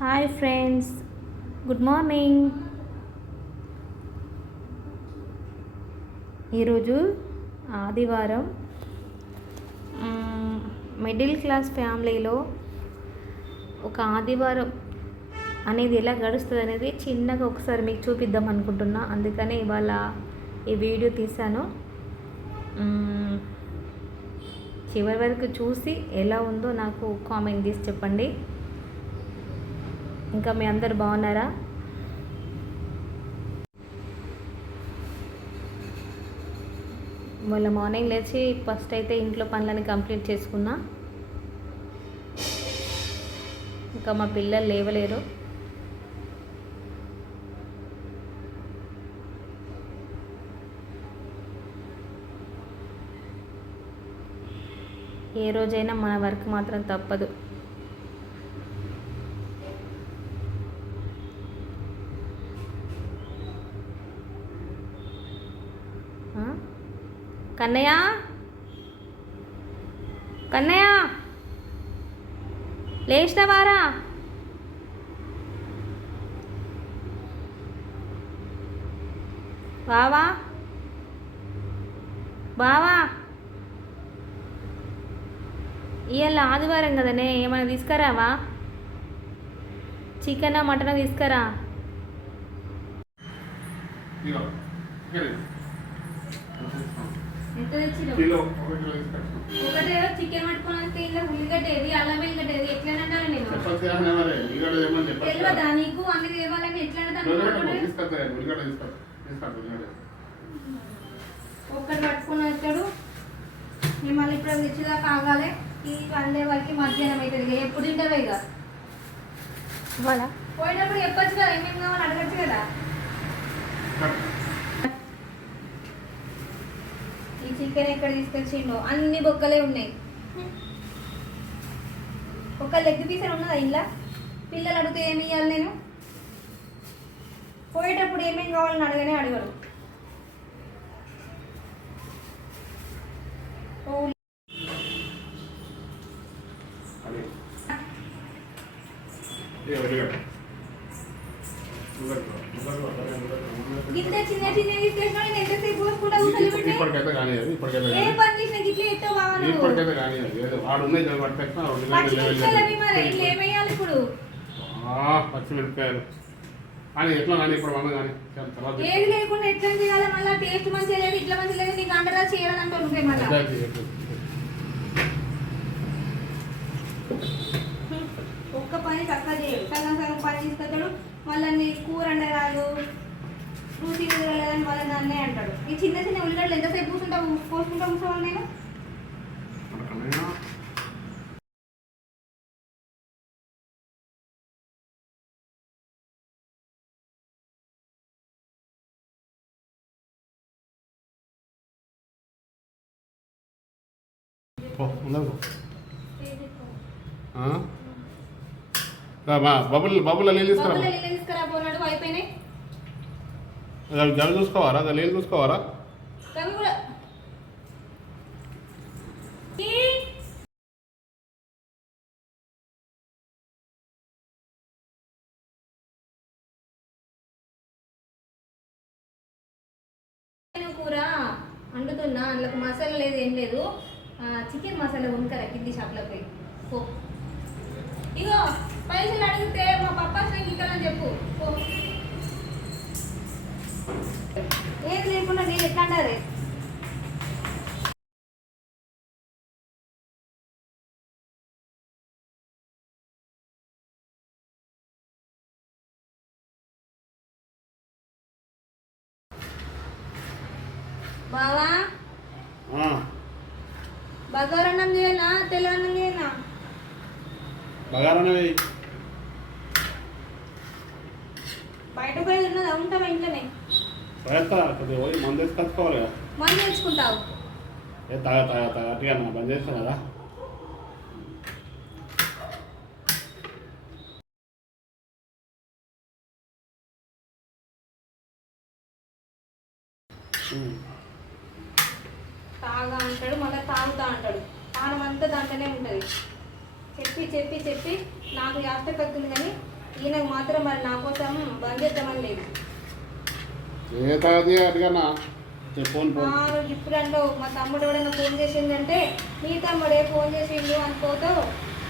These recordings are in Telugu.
హాయ్ ఫ్రెండ్స్ గుడ్ మార్నింగ్ ఈరోజు ఆదివారం మిడిల్ క్లాస్ ఫ్యామిలీలో ఒక ఆదివారం అనేది ఎలా గడుస్తుంది అనేది చిన్నగా ఒకసారి మీకు చూపిద్దాం అనుకుంటున్నా. అందుకనే ఇవాళ ఈ వీడియో తీశాను. చివరి వరకు చూసి ఎలా ఉందో నాకు కామెంట్ చేసి చెప్పండి. ఇంకా మీ అందరు బాగున్నారా? వాళ్ళ మార్నింగ్ లేచి ఫస్ట్ అయితే ఇంట్లో పనులని కంప్లీట్ చేసుకున్నా. ఇంకా మా పిల్లలు లేవలేరు. ఏ రోజైనా మన వర్క్ మాత్రం తప్పదు. కన్నయ్య? కన్నయ్య? లేచినవారా? బావా? బావా? ఇవాళ ఆదివారం కదనే ఏమైనా తీసుకురావా? చికెనా మటనా తీసుకురా? ఎంత తెచ్చినావు కిలో ఒక కిలో తీసుకొచ్చిన ఒకటేదో చికెన్ పట్టుకొని వస్తే ఇలా ఉల్లిగడ్డ ఏది అల్లం వెల్లిగడ్డ ఏది ఎట్లా అంటారు నేను. చెప్పచ్చు కానీ మరి ఉల్లిగడ్డ ఏమని చెప్పచ్చు తెలియదా నీకు? అన్ని తేవాలని ఎట్లా అంటారు తీసుకొస్తా ఉల్లిగడ్డ తీసుకొస్తా తీసుకొస్తా ఉల్లిగడ్డ. ఒక్కటి పట్టుకొని వచ్చాడు. మేము మళ్ళీ ఇప్పుడు తెచ్చిదాకా ఆగాలి ఈ వండే వరకు మధ్యాహ్నం అవుతుంది ఎప్పుడు తింటావే ఇక? పోయినప్పుడు చెప్పొచ్చు కదా ఏమేమి కావాలి అడగచ్చు కదా ఈ చికెన్ ఎక్కడ తీసుకొచ్చిండో? అన్ని బొక్కలే ఉన్నాయి. ఒక లెగ్ పీస్ ఉన్నదా ఇలా పిల్లలు అడిగితే ఏమి ఇవ్వాలి నేను? పోయేటప్పుడు ఏమేమి కావాలని అడగనే అడగడు ఓ, అది ఏ ఉల్లిగడ్డ ఉల్లిగడ్డ ఉల్లిగడ్డ ఉల్లిగడ్డ గింత చిన్న చిన్న తీసుకొచ్చినా నేను ఎంతసేపు పోసుకుంటా కూర్చొని పెట్టి ఇప్పటికైతే కానీ అది ఇప్పటికైతే ఏ కానీ పని చేసినా గిట్ల ఎత్తావు బావ నువ్వు ఇప్పటికైతే కానీ అది ఏదో వాడు ఉన్నాయి దాన్ని పట్టుకొచ్చిన ఉల్లిగడ్డ పచ్చిమిరపకాయలు అవి మరి లెవెల్ ఇల్లు ఏమేయాలి ఇప్పుడు పచ్చిమిరపకాయలు. కానీ ఎట్లా కానీ ఇప్పుడు మనం కానీ? తర్వాత ఏది లేకుండా ఎట్లా చేయాలి? మళ్ళీ టేస్ట్ మంచిగా లేదు ఇట్లా మంచిగా లేదు నీకు అండరా చేయాలంటే మళ్ళీ. ఒక్క పని తక్కువ చేయడు సగం సగం పని తీసుకొస్తాడు. మళ్ళీ నీ కూర అండరాదు. రుచి లేదని మళ్ళీ నన్నే అంటాడు. ఈ చిన్న చిన్న ఉల్లిగడ్డలు ఎంతసేపు కూర్చుంటా పోసుకుంటా కూర్చోవాలి నేను? ఉండదు బబుల్ బబుల్ నీళ్ళు తీసుకురా జల చూసుకోవారా? అది నీళ్ళు చూసుకోవారా? కూర వండుతున్నా అందులోకి మసాలా లేదు ఏం లేదు. చికెన్ మసాలా కొనుక్కరా కింది షాప్లో పోయి. పో. ఇగో పైసలు అడిగితే మా పప్పా స్నేహితులని చెప్పు. పో. ఏది లేకుండా నేను ఎట్లా అంటారే? బావా? ఆ, బగారన్నం చేయనా తెల్లన్నం చేయనా బగారానే వేయి. బయట పోయి ఉన్నదా? ఉంటావా ఇంట్లోనే? పోయేస్తా కొద్దిగా పోయి మందు తీసుకొచ్చుకోవాలి కదా. మందు తెచ్చుకుంటావు ఏ తాగా తాగా తాగా అట్టిగా బంద్ చేస్తాను కదా ఉమ్. తాగా అంటాడు మళ్ళీ తాగుతా అంటాడు తాగడం అంతా దాంట్లోనే ఉంటుంది చెప్పి చెప్పి నాకు యాస్త కత్తుంది కానీ ఈయనకు మాత్రం మరి నా కోసం బంద్ చేద్దామని లేదు. ఏ అడిగానా ఇప్పుడు అంటావు మా తమ్ముడు ఎవడైనా ఫోన్ చేసిందంటే నీ తమ్ముడే ఫోన్ చేసిండు అనుకోతావు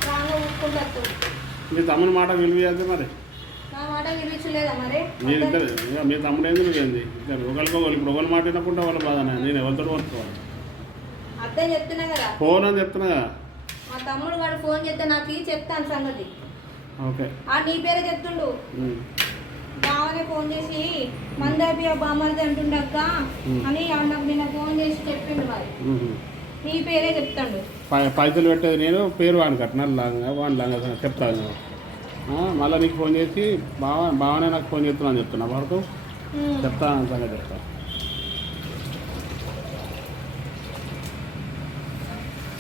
రాంగ ఊపుకుంటూ మీ తమ్ముని మాట విలువయ్యేది మరి. నా మాట మరి? మీరిద్దరు మీ తమ్ముడు ఏంది నువ్వేంది ఇద్దరు ఒకరికొకరు ఇప్పుడు ఒకరు మాట వినకుండా వాళ్ళ బాధనే. నేను ఎవరితో పంచుకోవాలి అర్థం చెప్తున్నా కదా. ఫోన్ అని చెప్తున్నా కదా. మా తమ్ముడు వాడు ఫోన్ చేస్తే నాకు ఈ చెప్తాను సంగతి. ఓకే. ఆ నీ పేరే చెప్తుండు. బావనే ఫోన్ చేసి మందాపి బామ్మర్ది అంటుండక్క. అని నాకు నిన్న ఫోన్ చేసి చెప్పిండు మరి. నీ పేరే చెప్తాడు. పైసలు పెట్టేది నేను పేరు వాడిని కట్టినాను లాగా వాడిని లాగా చెప్తాను మళ్ళీ నీకు ఫోన్ చేసి బావ బావనే నాకు ఫోన్ చేస్తున్నాను చెప్తున్నా. వరకు. చెప్తాను సంగతి చెప్తా.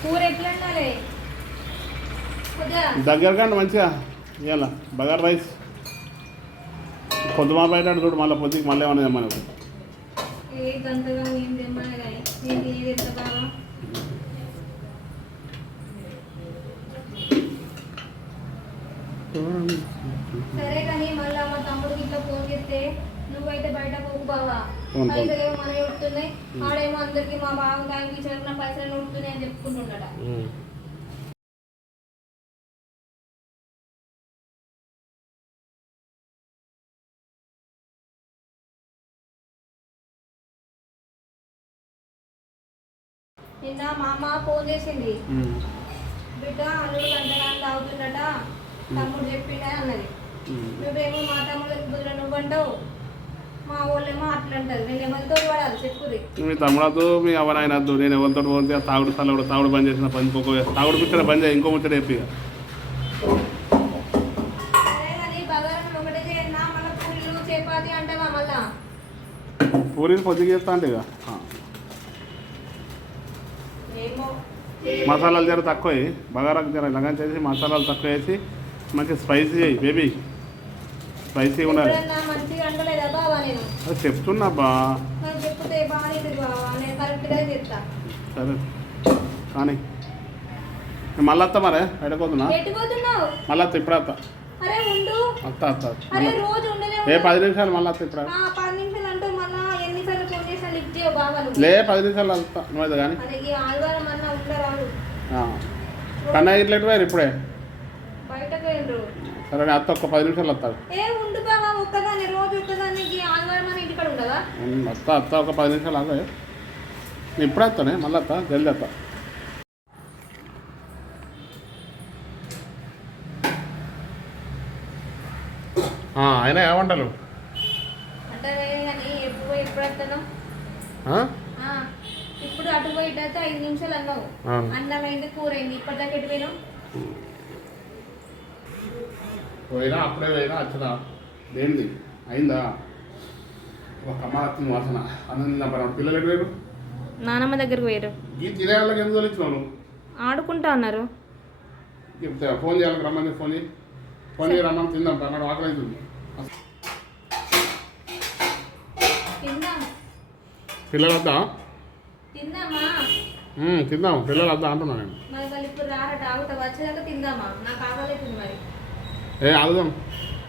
కూర ఎట్లా ఉండాలి? కొద్దిగా దగ్గర కండి మంచిగా. ఇవాళ బగార్ రైస్. పొద్దుమా బయట చూడు మళ్ళీ పొద్దుకి మళ్ళీ ఏమన్నా తెమ్మని ఏ గంతగా ఏం తెమ్మని కానీ నీకు ఏది ఎంత బాగా? సరే కానీ మళ్ళీ మా తమ్ముడికి ఇట్లా ఫోన్ చేస్తే నువ్వైతే బయట పోకు బావా. పైసలు ఏమో మనవి ఉడుతున్నాయి. ఆడేమో అందరికి మా బావ బ్యాంక్ ఇచ్చిన పైసలు ఉడుతున్నాయి అని చెప్పుకుంటుండట. నిన్న మా అమ్మ ఫోన్ చేసింది. బిడ్డ అల్లుడు గంటగాని తాగుతుండట తమ్ముడు చెప్పిండే అన్నది. నువ్వేమో మా తమ్ముడు బుద్ధులు నువ్వంటావు? మా వాళ్ళేమో అట్లా అంటారు నేను ఎవరితో పడాలి చెప్పుది? మీ తమ్ముడద్దు మీ ఎవరైనద్దు నేను ఎవరితో పోతే తాగుడు సల్లడు తాగుడు బంద్ చేసిన పని ఇంకొక తాగుడు ముచ్చట బంద్ చేయి ఇంకో ముచ్చట చెప్పి పూరీలు పొద్దుకి చేస్తా అంటే ఇక ఆ. ఏమో మసాలాలు జర తక్కువ. బగారాకు జర లగన్ చేసి మసాలాలు తక్కువ వేసి మంచి స్పైసీ బేబీ. స్పైసీ ఉండాలి. చెప్తున్నా బా. సరే. కానీ మళ్ళీ వస్తా మరే? ఎట్టుపోతున్నావు మళ్ళీ వస్తా ఇప్పుడు మళ్ళా. రోజు ఉండలే ఏ పది నిమిషాలు మళ్ళీ వస్తా ఇప్పుడు ఆ, పది నిమిషాలు బావా నువ్వు. లే నువ్వైతే కానీ కన్నయ్య ఇట్లా ఎటు పోయారు ఇప్పుడే? సరే వస్తా ఒక్క పది నిమిషాలు వస్తాను ఏ ఉండు బావా ఒక్కదాన్ని రోజు ఒక్కదానికి ఆదివారం అని ఇంటికాడ ఉండవా వస్తా వస్తా ఒక పది నిమిషాలు ఆగే. నేను ఇప్పుడే వస్తానే మళ్ళీ వస్తా జల్దీ వస్తా. అయినా ఏమంటారు? అంటే ఇప్పుడు అటు పోయి ఇటు వస్తే ఐదు నిమిషాలు అన్నావు. అన్నం అయింది కూర అయింది. ఇప్పటిదాకా ఎటు పోయినావు? పోయినా అప్పుడే పోయినా వచ్చినా దేనిది అయిందా? ఒక కమ్మాలత్తుంది వాసన. అన్నం పిల్లలు ఎటు పోయారు నానమ్మ దగ్గరికి పోయారు ఈ తినే వాళ్ళకి ఎందుకు తోలిచ్చినావు? నువ్వు ఆడుకుంటా అన్నారు. చెప్తే ఫోన్ చేయాలి రమ్మని ఫోన్ చేయి. ఫోన్ చేయి రమ్మని తిందాం అన్నాడు ఆకలి అవుతుంది తిందాం. పిల్లలు వద్దా? తిందామా? తిందాం. పిల్లలు వద్దా అంటున్నా నేను ఏ ఆగుదాం.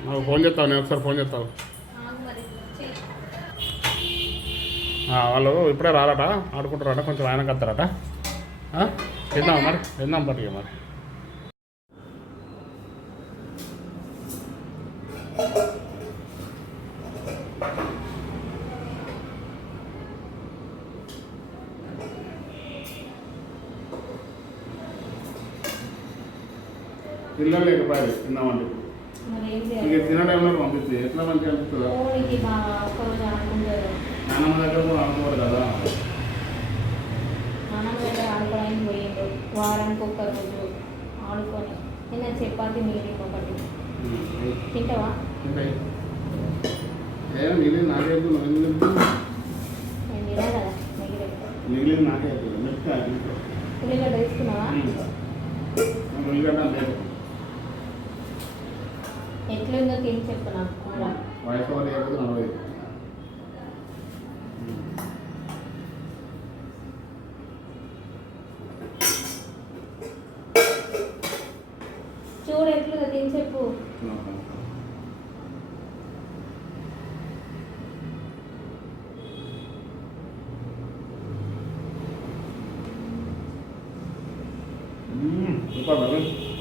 నాకు ఫోన్ చేస్తావు నేను ఒకసారి ఫోన్ చేస్తావు. వాళ్ళు ఇప్పుడే రారట ఆడుకుంటారట కొంచెం ఆయన కత్తారట ఆ? తిందాం మరి తిందాం పట్టుగా మరి. పిల్లలు లేకపోయారు తిందామంటే మరి ఏం ఇంక చేయాలి? తిన టైంలో పంపిస్తే ఎట్లా మంచిగా అనిపిస్తుందా? నాన్నమ్మ దగ్గర కూడా అనుకోరు కదా. నాన్నమ్మ దగ్గర ఆడుకోవడానికి పోయిండు. వారానికి ఒక్క రోజు ఆడుకొని నిన్న చపాతి మిగిలి ఒకటి. తింటావా? ఏ? మిగిలింది నాకే మిగిలింది. నాకే. ఉల్లిగడ్డ తీసుకున్నావా? ఎట్లుందో ఏం చెప్పను చూడు ఎట్లుందో ఏం చెప్పు.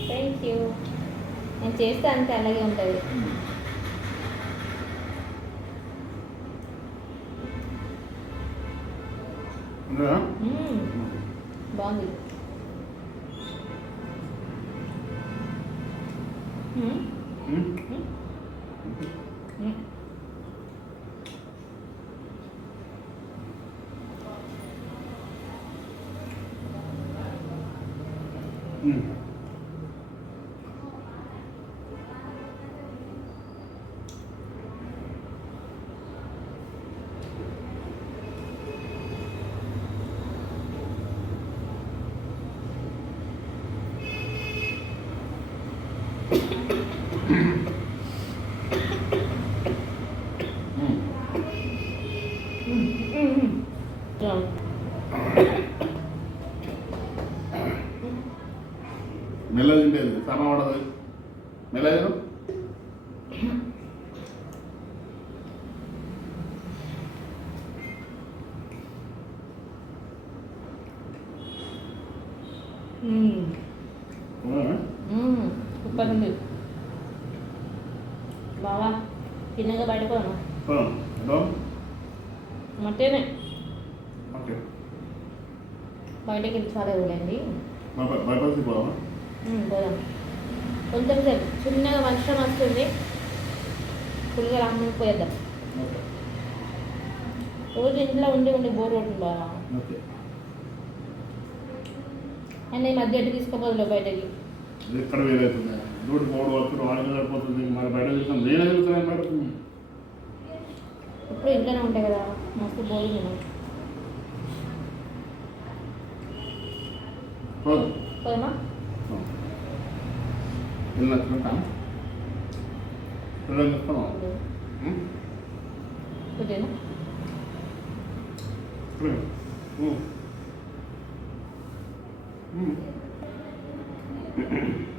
Thank you. నేను చేస్తే అంతే అలాగే ఉంటుంది. బాగుంది. మ్మ్. సూపర్ ఉంది బావా తిన్నగా మట్టేనే ఓకే. బయటకి వెళ్ళి చాలా ఇవ్వలేండి బై- బైపాస్ పోదామా? పోదాం. కొంచెం సేపు చిన్నగా వర్షం వస్తుంది. ఫుల్గా రామ్మని పోయేద్దాం. రోజు ఇంట్లో ఉండి ఉండి బోర్ కొట్టింది బాగా ఓకే. అండ్ ఈ మధ్య ఎటు తీసుకుపోదులే బయటకి? ఎక్కడ మూడు వరకు వాళ్ళకి సరిపోతుంది. మరి బయట చూస్తాం. నేనే ఇప్పుడు ఇంట్లోనే ఉంటాయి కదా మస్తు బోర్ నేను పోదాం. పోదామా? పిల్లలు Mm-hmm.